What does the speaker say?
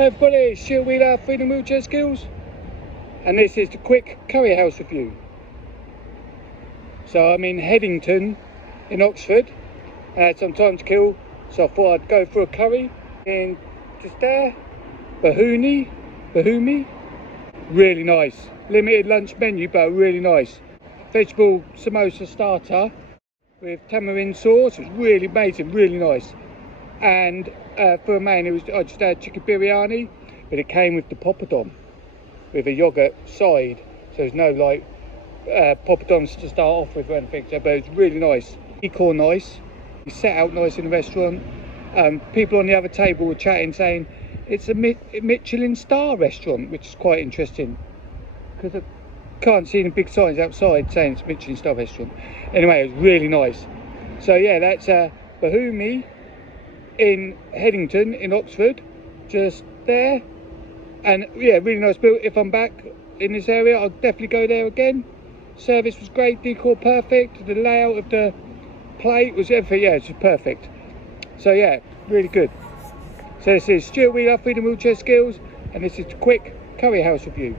Hey everybody, it's Stuart Wheeler, Freedom Wheelchair Skills, and this is the quick curry house review. So I'm in Headington in Oxford. I had some time to kill, so I thought I'd go for a curry. And just there, Bhoomi, really nice. Limited lunch menu, but really nice. Vegetable samosa starter with tamarind sauce, it was really amazing, really nice. And for a main, I just had chicken biryani, but it came with the poppadom with a yogurt side, so there's no like poppadoms to start off with or anything. So, but it's really nice. Decor nice. You set out nice in the restaurant. People on the other table were chatting, saying it's a Michelin star restaurant, which is quite interesting because I can't see any big signs outside saying it's a Michelin star restaurant. Anyway, it was really nice. So yeah, that's Bhoomi in Headington in Oxford, just there. And yeah, really nice build. If I'm back in this area, I'll definitely go there again. Service was great, decor perfect, the layout of the plate was everything, yeah, it's just perfect. So yeah, really good. So this is Stuart Wheeler, Freedom Wheelchair Skills, and this is the quick curry house review.